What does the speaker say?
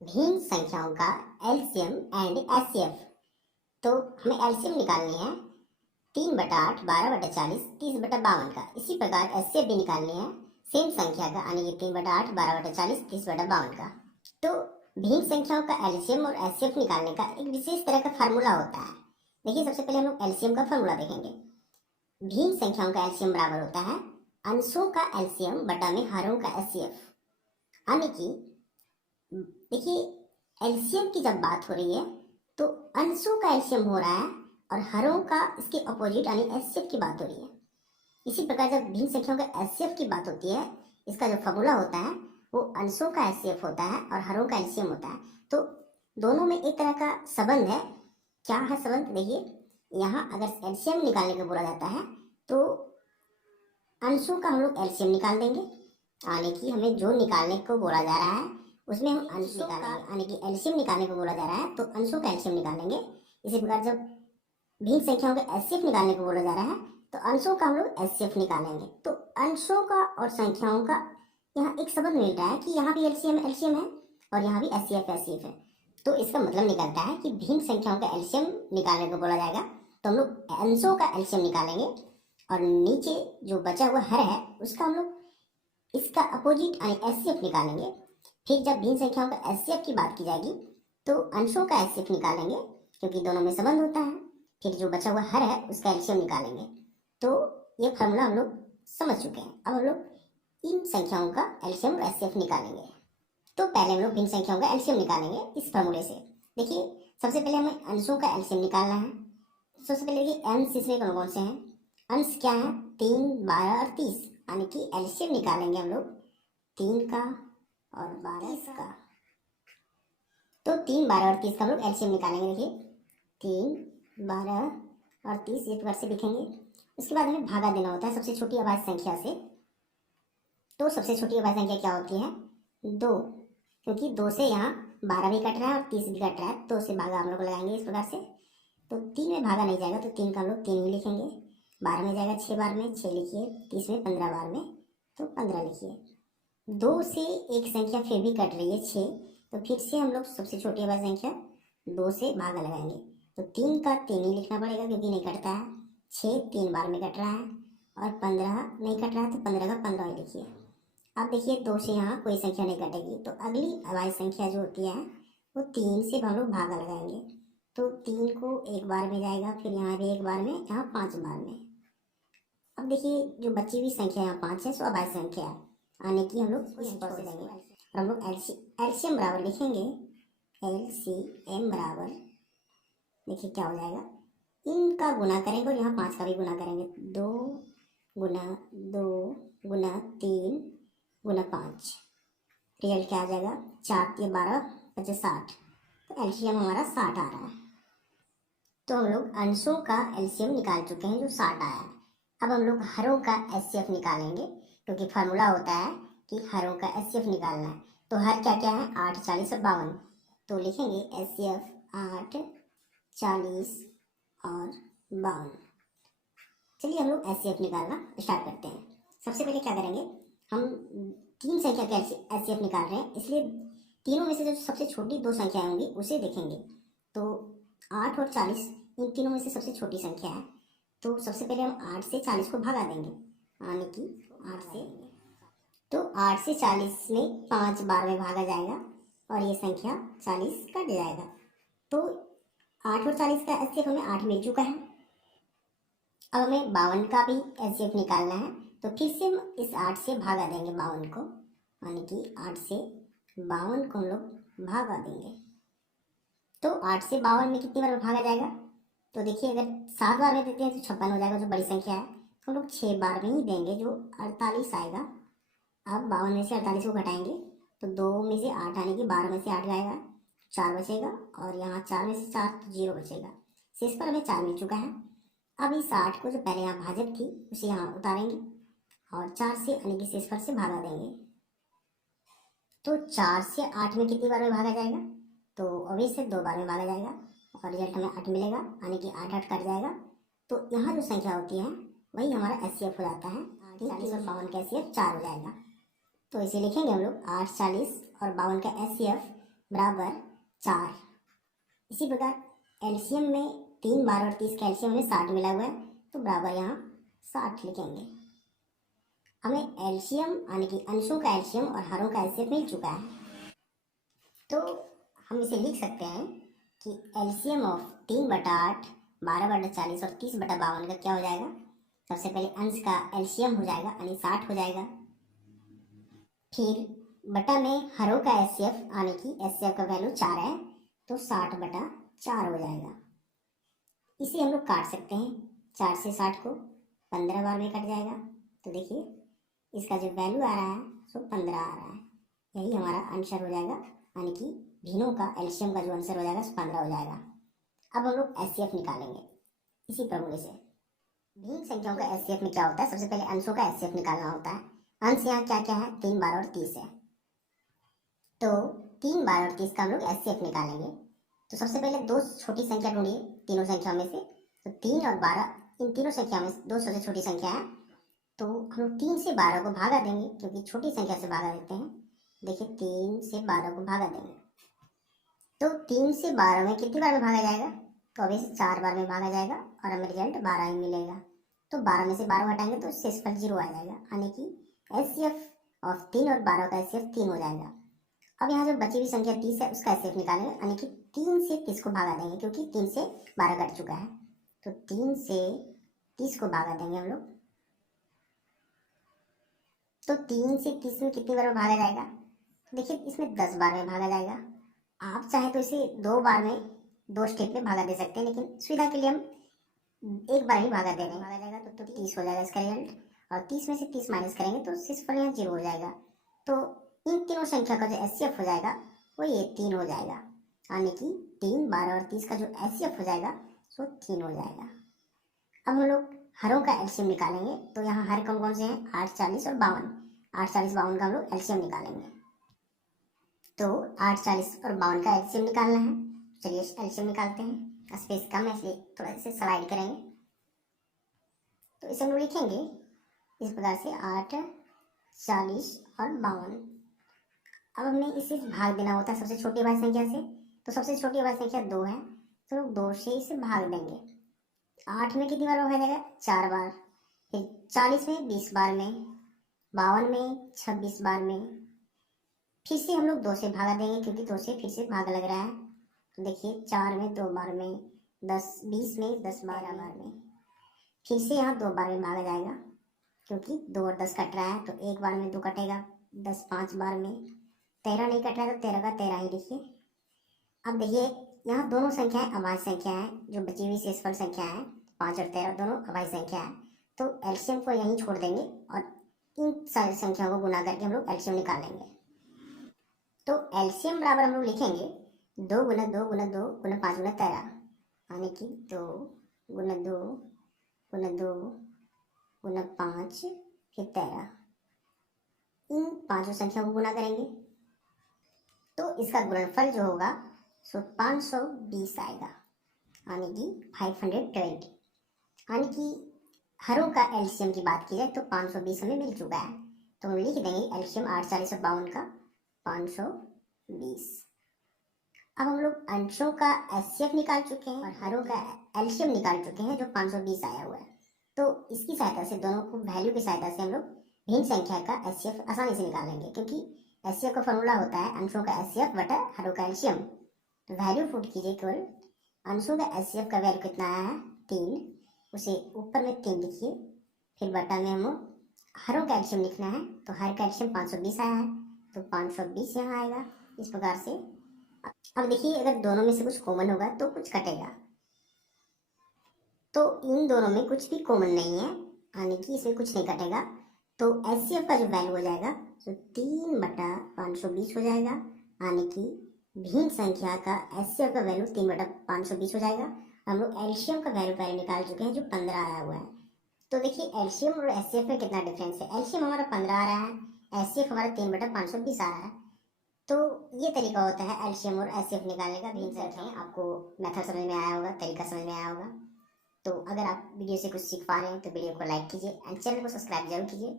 भिन्न संख्याओं का एलसीएम एंड एचसीएफ। तो हमें एलसीएम निकालनी है 3/8, 12/40, 30/52 का। इसी प्रकार एचसीएफ भी निकालनी है सेम संख्या का, यानी कि 3/8, 12/40, 30/52 का। तो भिन्न संख्याओं का एलसीएम और एचसीएफ निकालने का एक विशेष तरह का फार्मूला होता है। देखिए, सबसे पहले हम लोग एलसीएम का फार्मूला देखेंगे। भिन्न संख्याओं का एलसीएम बराबर होता है अंशों का एलसीएम बटा में हरों का एचसीएफ। यानी कि देखिए, एलसीएम की जब बात हो रही है तो अंशों का एलसीएम हो रहा है और हरों का इसके अपोजिट यानी एचसीएफ की बात हो रही है। इसी प्रकार जब भिन्न संख्याओं का एचसीएफ की बात होती है, इसका जो फॉर्मूला होता है वो अंशों का एचसीएफ होता है और हरों का एलसीएम होता है। तो दोनों में एक तरह का संबंध है। क्या है संबंध? देखिए, यहाँ अगर एलसीएम निकालने को बोला जाता है तो अंशों का हम लोग एलसीएम निकाल देंगे, यानी कि हमें जो निकालने को बोला जा रहा है उसमें हम अंश निकालेंगे, यानी कि एलसीएम निकालने को बोला जा रहा है तो अंशों का एलसीएम निकालेंगे। इसी प्रकार जब भिन्न संख्याओं का एचसीएफ निकालने को बोला जा रहा है तो अंशों का हम लोग एचसीएफ निकालेंगे। तो अंशों का और संख्याओं का यहाँ एक संबंध मिल रहा है कि यहाँ भी एलसीएम एलसीएम है और यहाँ भी एचसीएफ एचसीएफ है। तो इसका मतलब निकलता है कि भिन्न संख्याओं का एलसीएम निकालने को बोला जाएगा तो हम लोग अंशों का एलसीएम निकालेंगे और नीचे जो बचा हुआ हर है उसका हम लोग इसका अपोजिट यानी एचसीएफ निकालेंगे। फिर जब भिन्न संख्याओं का एचसीएफ की बात की जाएगी तो अंशों का एचसीएफ निकालेंगे क्योंकि दोनों में संबंध होता है। फिर जो बचा हुआ हर है उसका एलसीएम निकालेंगे। तो ये फार्मूला हम लोग समझ चुके हैं। अब हम लोग इन संख्याओं का एलसीएम और एचसीएफ निकालेंगे। तो पहले हम लोग भिन्न संख्याओं का एलसीएम निकालेंगे इस फार्मूले से। देखिए, सबसे पहले हमें अंशों का एलसीएम निकालना है। सबसे पहले देखिए, अंश इसमें कौन कौन से हैं? अंश क्या है? 3, 12 और 30, यानी कि एलसीएम निकालेंगे हम लोग 3 का और 12 का। तो 3, 12 और 30 का हम लोग एलसीएम निकालेंगे। देखिए, 3, 12 और 30 एक बार से लिखेंगे। उसके बाद हमें भागा देना होता है सबसे छोटी अभाज्य संख्या से। तो सबसे छोटी अभाज्य संख्या क्या होती है? 2, क्योंकि 2 से यहाँ 12 भी कट रहा है और 30 भी कट रहा है, 2 से भागा हम लोग लगाएंगे इस प्रकार से। तो 3 में भागा नहीं जाएगा तो 3 का हम लोग 3 ही लिखेंगे। 12 में जाएगा 6 बार में 6 लिखिए, 30 में 15 बार में तो 15 लिखिए। 2 से एक संख्या फिर भी कट रही है 6, तो फिर से हम लोग सबसे छोटी अभाज्य संख्या 2 से भागा लगाएंगे। तो 3 का 3 ही लिखना पड़ेगा क्योंकि नहीं कटता है। 6 3 बार में कट रहा है और 15 नहीं कट रहा है तो 15 का 15 ही लिखिए। अब देखिए, 2 से यहाँ कोई संख्या नहीं कटेगी तो अगली अभाज्य संख्या जो होती है वो 3 से हम लोग भागा लगाएंगे। तो 3 को एक बार में जाएगा, फिर यहाँ भी एक बार में, यहाँ 5 बार में। अब देखिए, जो बची हुई संख्या यहाँ 5 है सो अभाज्य संख्या है, यानी कि हम लोग इस पर से देंगे और हम लोग एलसीएम बराबर लिखेंगे। एलसीएम बराबर देखिए क्या हो जाएगा, इनका गुना करेंगे और यहाँ 5 का भी गुना करेंगे। 2 गुना 2 गुना 3 गुना 5, रिजल्ट क्या आ जाएगा? 4 3 12 25 60। तो एलसीएम हमारा 60 आ रहा है। तो हम लोग अंशों का एलसीएम निकाल चुके हैं जो 60 आया है। अब हम लोग हरों का एचसीएफ निकालेंगे क्योंकि फार्मूला होता है कि हरों का एचसीएफ निकालना है। तो हर क्या क्या है? 8, 40 और 52। तो लिखेंगे एचसीएफ 8, 40 और 52। चलिए हम लोग एचसीएफ निकालना स्टार्ट करते हैं। सबसे पहले क्या करेंगे, हम 3 संख्या का एचसीएफ निकाल रहे हैं, इसलिए तीनों में से जो सबसे छोटी 2 संख्याएं होंगी उसे देखेंगे। तो 8 और 40 इन तीनों में से सबसे छोटी संख्या है। तो सबसे पहले हम 8 से 40 को भगा देंगे, यानी कि 8 से, तो 8 से 40 में 5 बार में भागा जाएगा और ये संख्या 40 कट जाएगा। तो 8 और 40 का एचसीएफ हमें 8 मिल चुका है। अब हमें 52 का भी एचसीएफ निकालना है। तो फिर से हम इस 8 से भागा देंगे 52 को, यानी कि 8 से 52 को हम लोग भागा देंगे। तो 8 से 52 में कितनी बार भागा जाएगा? तो देखिए, अगर 7 बार में देते हैं तो 56 हो जाएगा जो बड़ी संख्या है। तो हम लोग 6 बार में ही देंगे जो 48 आएगा। अब 52 में से 48 को घटाएंगे तो 2 में से 8 आने की, 12 में से 8 जाएगा, 4 बचेगा और यहाँ 4 में से 4 तो 0 बचेगा। शेष पर हमें 4 मिल चुका है। अब इस 8 को जो पहले यहाँ भाजक थी उसे यहाँ उतारेंगे और 4 से यानी कि शेष पर से भागा देंगे। तो 4 से 8 में कितनी बार में भागा जाएगा? तो ऑब्वियस से 2 बार में भागा जाएगा और रिजल्ट हमें 8 मिलेगा, यानी कि 8 8 कट जाएगा। तो यहाँ जो संख्या होती है वही हमारा एचसीएफ हो जाता है। 40 और 52 का एचसीएफ 4 हो जाएगा। तो इसे लिखेंगे हम लोग 8, 40 और 52 का एचसीएफ बराबर 4। इसी प्रकार एलसीएम में 3, 12 और 30 का एलसीएम में 60 मिला हुआ है, तो बराबर यहाँ 60 लिखेंगे। हमें एलसीएम यानी कि अंशों का एलसीएम और हरों का एलसीएम मिल चुका है, तो हम इसे लिख सकते हैं कि एलसीएम ऑफ 3/8, 12/40 और 30/52 का क्या हो जाएगा। सबसे पहले अंश का एलसीएम हो जाएगा यानी 60 हो जाएगा, फिर बटा में हरों का एचसीएफ यानी कि एचसीएफ का वैल्यू 4 है, तो 60/4 हो जाएगा। इसे हम लोग काट सकते हैं, 4 से 60 को 15 बार में कट जाएगा, तो देखिए इसका जो वैल्यू आ रहा है सो 15 आ रहा है। यही हमारा आंसर हो जाएगा, यानी कि भिन्नों का एलसीएम का जो आंसर हो जाएगा सो 15 हो जाएगा। अब हम लोग एचसीएफ निकालेंगे इसी फॉर्मूले से। भिन्न संख्याओं का एचसीएफ में क्या होता है, सबसे पहले अंशों का एचसीएफ निकालना होता है। अंश यहाँ क्या क्या है, 3, 12 और 30 है, तो 3, 12 और 30 का हम लोग एचसीएफ निकालेंगे। तो सबसे पहले दो छोटी संख्या ढूंढिए तीनों संख्याओं में से, तो 3 और 12 इन तीनों संख्या में दो सबसे छोटी संख्या है, तो हम लोग 3 से 12 को भागा देंगे, क्योंकि छोटी संख्या से भागा देते हैं। देखिए 3 से 12 को भागा देंगे, तो 3 से 12 में कितनी बार में भागा जाएगा, तो अभी से 4 बार में भागा जाएगा और हमें रिजल्ट 12 ही मिलेगा। तो 12 में से 12 हटाएंगे तो शेषफल 0 आ जाएगा, यानी कि एचसीएफ ऑफ 3 और 12 का एचसीएफ 3 हो जाएगा। अब यहाँ जो बची हुई संख्या 30 है उसका एचसीएफ निकालेंगे, यानी कि 3 से 30 को भागा देंगे, क्योंकि 3 से 12 कट चुका है, तो 3 से 30 को भागा देंगे हम लोग। तो 3 से 30 में कितनी बार में भागा जाएगा, देखिए इसमें 10 बार में भागा जाएगा। आप चाहे तो इसे 2 बार में 2 स्टेप में भागा दे सकते हैं, लेकिन सुविधा के लिए हम एक बार ही भागा दे रहे हैं। भागा जाएगा तो 30 हो जाएगा इसका रिजल्ट, और 30 में से 30 माइनस करेंगे तो शेषफल यहाँ 0 हो जाएगा। तो इन तीनों संख्या का जो एचसीएफ हो जाएगा वो ये 3 हो जाएगा, यानी कि 3, 12 और 30 का जो एचसीएफ हो जाएगा सो 3 हो जाएगा। अब हम लोग हरों का एलसीएम निकालेंगे, तो यहाँ हर कौन कौन से हैं, 8, 40 और 52। 8, 40, 52 का हम लोग एलसीएम निकालेंगे, तो 8, 40 और 52 का एलसीएम निकालना है। चलिए एलसीएम निकालते हैं, स्पेस कम है इसलिए थोड़ा इसे स्लाइड करेंगे, तो इसे हम लोग लिखेंगे इस प्रकार से 8, 40 और 52। अब हमें इसे भाग देना होता है सबसे छोटी भाज्य संख्या से, तो सबसे छोटी भाज्य संख्या 2 है, तो 2 से इसे भाग देंगे। 8 में कितनी बार भागा जाएगा, 4 बार, फिर 40 में 20 बार में, 52 में 26 बार में, फिर से हम लोग 2 से भागा देंगे, क्योंकि 2 से फिर से भाग लग रहा है। तो देखिए 4 में 2 बार में, 20 में 10 12 बार में, फिर से यहाँ 2 बार में भागा जाएगा, क्योंकि 2 और 10 कट रहा है, तो एक बार में 2 कटेगा। 10 5 बार में, 13 नहीं कट रहा है तो 13 का 13 ही लिखिए। अब देखिए यहाँ दोनों संख्याएं अभाज्य संख्या है, जो बची हुई शेषफल संख्या है 5 और 13 दोनों अभाज्य संख्या है, तो एलसीएम को यहीं छोड़ देंगे और इन सारी संख्याओं को गुना करके हम लोग एलसीएम निकालेंगे। तो एलसीएम बराबर हम लोग लिखेंगे 2 गुना 2 गुना 2 गुना 5 गुना 13, यानी कि 2 गुना 2 गुना 2 गुना 5 फिर 13। इन पांचों संख्याओं को गुना करेंगे, तो इसका गुणनफल जो होगा सो 520 आएगा, यानी कि 520। यानी कि हरों का एलसीएम की बात की जाए तो 520 हमें मिल चुका है, तो हम लिख देंगे एलसीएम 8, 40 और 52 का 520। अब हम लोग अंशों का एचसीएफ निकाल चुके हैं और हरों का एलसीएम निकाल चुके हैं, जो 520 आया हुआ है। तो इसकी सहायता से, दोनों को वैल्यू की सहायता से हम लोग भिन्न संख्या का एचसीएफ आसानी से निकाल लेंगे, क्योंकि एचसीएफ का फॉर्मूला होता है अंशों का एचसीएफ बटा हरों का एलसीएम। तो वैल्यू पुट कीजिए, केवल अंशों का एचसीएफ का वैल्यू कितना आया है 3, उसे ऊपर में 3 लिखिए, फिर बटा में हम हरों का एलसीएम लिखना है, तो हर का एलसीएम 520 आया है, तो 520 यहाँ आएगा इस प्रकार से। अब देखिए अगर दोनों में से कुछ कॉमन होगा तो कुछ कटेगा, तो इन दोनों में कुछ भी कॉमन नहीं है, यानी कि इसमें कुछ नहीं कटेगा, तो एचसीएफ का जो वैल्यू हो जाएगा तो 3/520 हो जाएगा, यानी कि भिन्न संख्या का एचसीएफ का वैल्यू 3/520 हो जाएगा। हम लोग एलसीएम का वैल्यू पहले निकाल चुके हैं जो 15 आया हुआ है। तो देखिए एलसीएम और एचसीएफ में कितना डिफरेंस है, एलसीएम हमारा 15 आ रहा है, एचसीएफ हमारा 3/520 आ रहा है। तो ये तरीका होता है एलसीएम और एचसीएफ निकालने का भिन्न संख्याएं। आपको मेथड समझ में आया होगा, तरीका समझ में आया होगा। तो अगर आप वीडियो से कुछ सीख पा रहे हैं तो वीडियो को लाइक कीजिए एंड चैनल को सब्सक्राइब जरूर कीजिए।